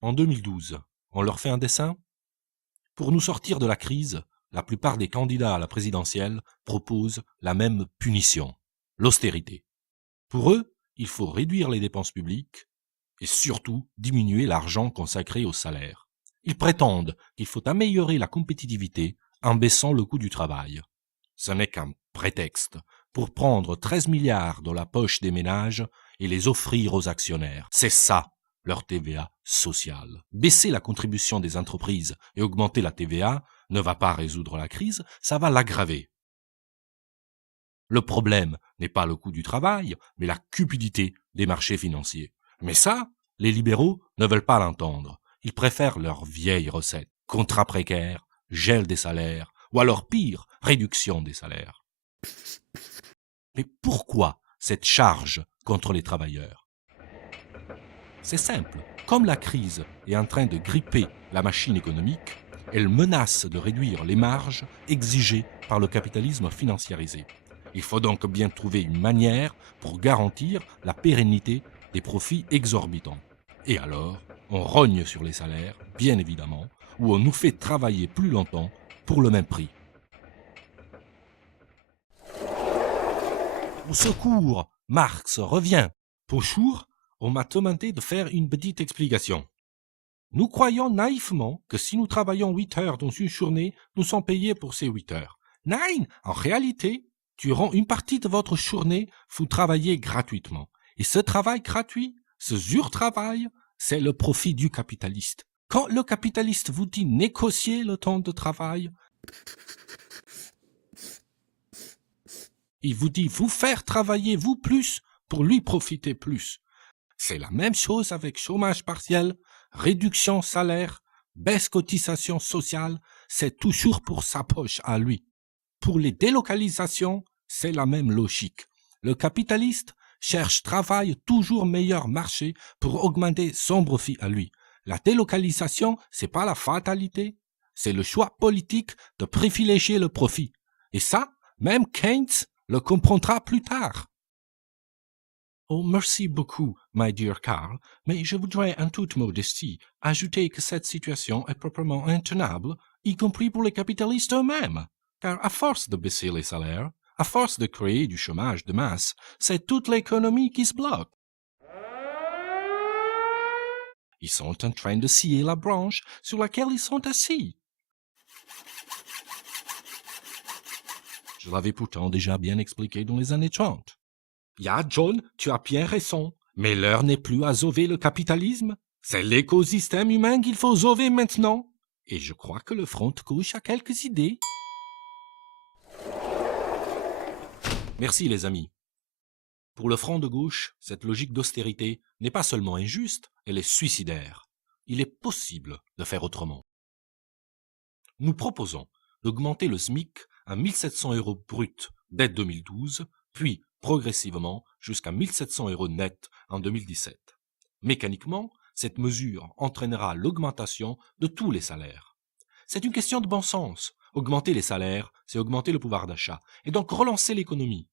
En 2012, on leur fait un dessin? Pour nous sortir de la crise, la plupart des candidats à la présidentielle proposent la même punition, l'austérité. Pour eux, il faut réduire les dépenses publiques et surtout diminuer l'argent consacré au salaire. Ils prétendent qu'il faut améliorer la compétitivité en baissant le coût du travail. Ce n'est qu'un prétexte pour prendre 13 milliards de la poche des ménages et les offrir aux actionnaires. C'est ça, leur TVA sociale. Baisser la contribution des entreprises et augmenter la TVA ne va pas résoudre la crise, ça va l'aggraver. Le problème n'est pas le coût du travail, mais la cupidité des marchés financiers. Mais ça, les libéraux ne veulent pas l'entendre. Ils préfèrent leurs vieilles recettes. Contrats précaires, gel des salaires, ou alors pire, réduction des salaires. Mais pourquoi cette charge contre les travailleurs? C'est simple. Comme la crise est en train de gripper la machine économique, elle menace de réduire les marges exigées par le capitalisme financiarisé. Il faut donc bien trouver une manière pour garantir la pérennité des profits exorbitants. Et alors, on rogne sur les salaires, bien évidemment, ou on nous fait travailler plus longtemps pour le même prix. Au secours, Marx revient. Pour on m'a demandé de faire une petite explication. Nous croyons naïvement que si nous travaillons 8 heures dans une journée, nous sommes payés pour ces 8 heures. Nein, en réalité, durant une partie de votre journée, vous travaillez gratuitement. Et ce travail gratuit, ce surtravail, c'est le profit du capitaliste. Quand le capitaliste vous dit négocier le temps de travail, il vous dit vous faire travailler vous plus pour lui profiter plus. C'est la même chose avec chômage partiel, réduction salaire, baisse cotisation sociale, c'est toujours pour sa poche à lui. Pour les délocalisations, c'est la même logique. Le capitaliste cherche travail toujours meilleur marché pour augmenter son profit à lui. La délocalisation, c'est pas la fatalité, c'est le choix politique de privilégier le profit. Et ça, même Keynes le comprendra plus tard. Oh, merci beaucoup, my dear Karl, mais je voudrais en toute modestie ajouter que cette situation est proprement intenable, y compris pour les capitalistes eux-mêmes. Car à force de baisser les salaires, à force de créer du chômage de masse, c'est toute l'économie qui se bloque. Ils sont en train de scier la branche sur laquelle ils sont assis. Je l'avais pourtant déjà bien expliqué dans les années 30. Ya, John, tu as bien raison. Mais l'heure n'est plus à sauver le capitalisme. C'est l'écosystème humain qu'il faut sauver maintenant. Et je crois que le front de gauche a quelques idées. Merci les amis. Pour le front de gauche, cette logique d'austérité n'est pas seulement injuste, elle est suicidaire. Il est possible de faire autrement. Nous proposons d'augmenter le SMIC à 1700 € brut dès 2012, puis progressivement jusqu'à 1700 € net en 2017. Mécaniquement, cette mesure entraînera l'augmentation de tous les salaires. C'est une question de bon sens. Augmenter les salaires, c'est augmenter le pouvoir d'achat, et donc relancer l'économie.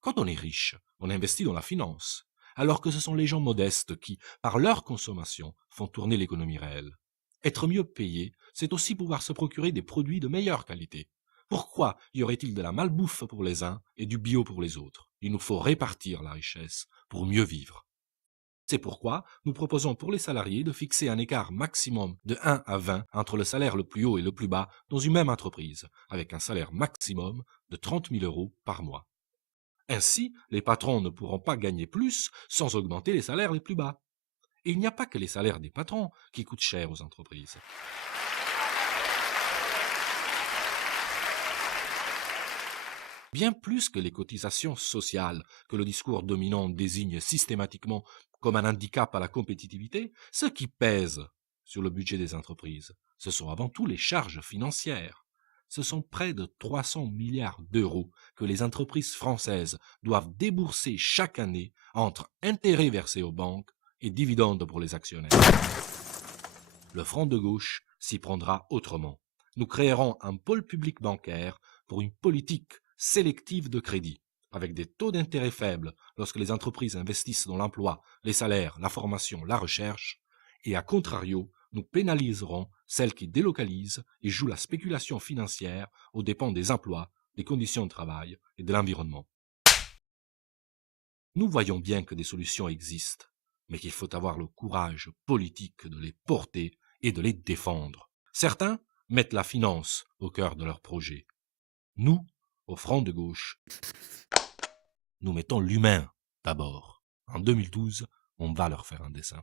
Quand on est riche, on investit dans la finance, alors que ce sont les gens modestes qui, par leur consommation, font tourner l'économie réelle. Être mieux payé, c'est aussi pouvoir se procurer des produits de meilleure qualité. Pourquoi y aurait-il de la malbouffe pour les uns et du bio pour les autres? Il nous faut répartir la richesse pour mieux vivre. C'est pourquoi nous proposons pour les salariés de fixer un écart maximum de 1 à 20 entre le salaire le plus haut et le plus bas dans une même entreprise, avec un salaire maximum de 30 000 € par mois. Ainsi, les patrons ne pourront pas gagner plus sans augmenter les salaires les plus bas. Et il n'y a pas que les salaires des patrons qui coûtent cher aux entreprises. Bien plus que les cotisations sociales, que le discours dominant désigne systématiquement comme un handicap à la compétitivité, ce qui pèse sur le budget des entreprises, ce sont avant tout les charges financières. Ce sont près de 300 milliards d'euros que les entreprises françaises doivent débourser chaque année entre intérêts versés aux banques et dividendes pour les actionnaires. Le front de gauche s'y prendra autrement. Nous créerons un pôle public bancaire pour une politique sélective de crédit, avec des taux d'intérêt faibles lorsque les entreprises investissent dans l'emploi, les salaires, la formation, la recherche, Et à contrario, nous pénaliserons celles qui délocalisent et jouent la spéculation financière aux dépens des emplois, des conditions de travail et de l'environnement. Nous voyons bien que des solutions existent, mais qu'il faut avoir le courage politique de les porter et de les défendre. Certains mettent la finance au cœur de leurs projets. Nous, au Front de gauche, nous mettons l'humain d'abord. En 2012, on va leur faire un dessin.